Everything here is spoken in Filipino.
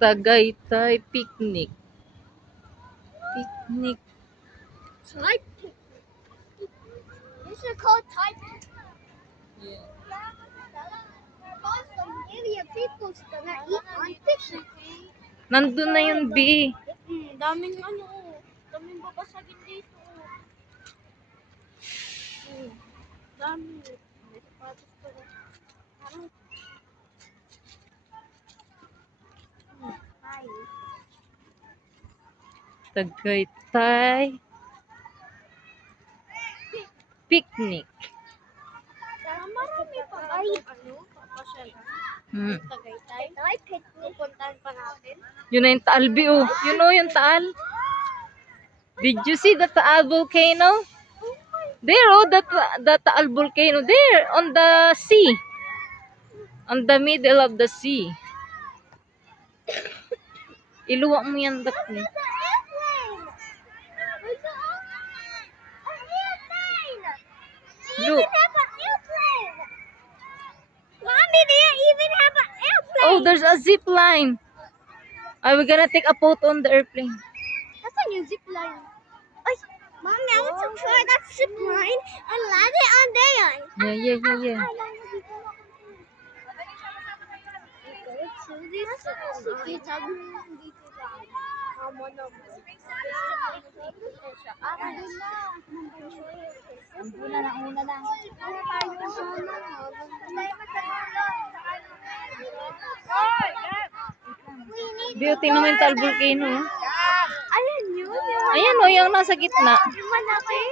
Tagaytay picnic. Picnic. Thai picnic. This is called Thai picnic. Yeah. Area people's gonna eat on picnic. Nandun na yun, B. Daming daming babasagin dito. Dami. May sapatos pa rin. Hi. Tagaytay picnic. Marami pa ba papasyalan? Tagaytay. Thai picnic. Pupuntahan pa natin. Yun na yung Taal, B. Oh. You know yung Taal? Did you see the Taal volcano? There, oh, the Taal volcano. There, on the sea. On the middle of the sea. Iluwa mo yan, dak mo. Look. Mommy, they even have an airplane. Oh, there's a zip line. Are we gonna take a photo on the airplane? That's a new zip line. Ay, Mommy, I want to try that zip line and land it on there. Yeah. Dio, tingnan mo yung Taal volcano. Oh. Ayan yun. Ayan, oh, yung nasa gitna. Yung malaki.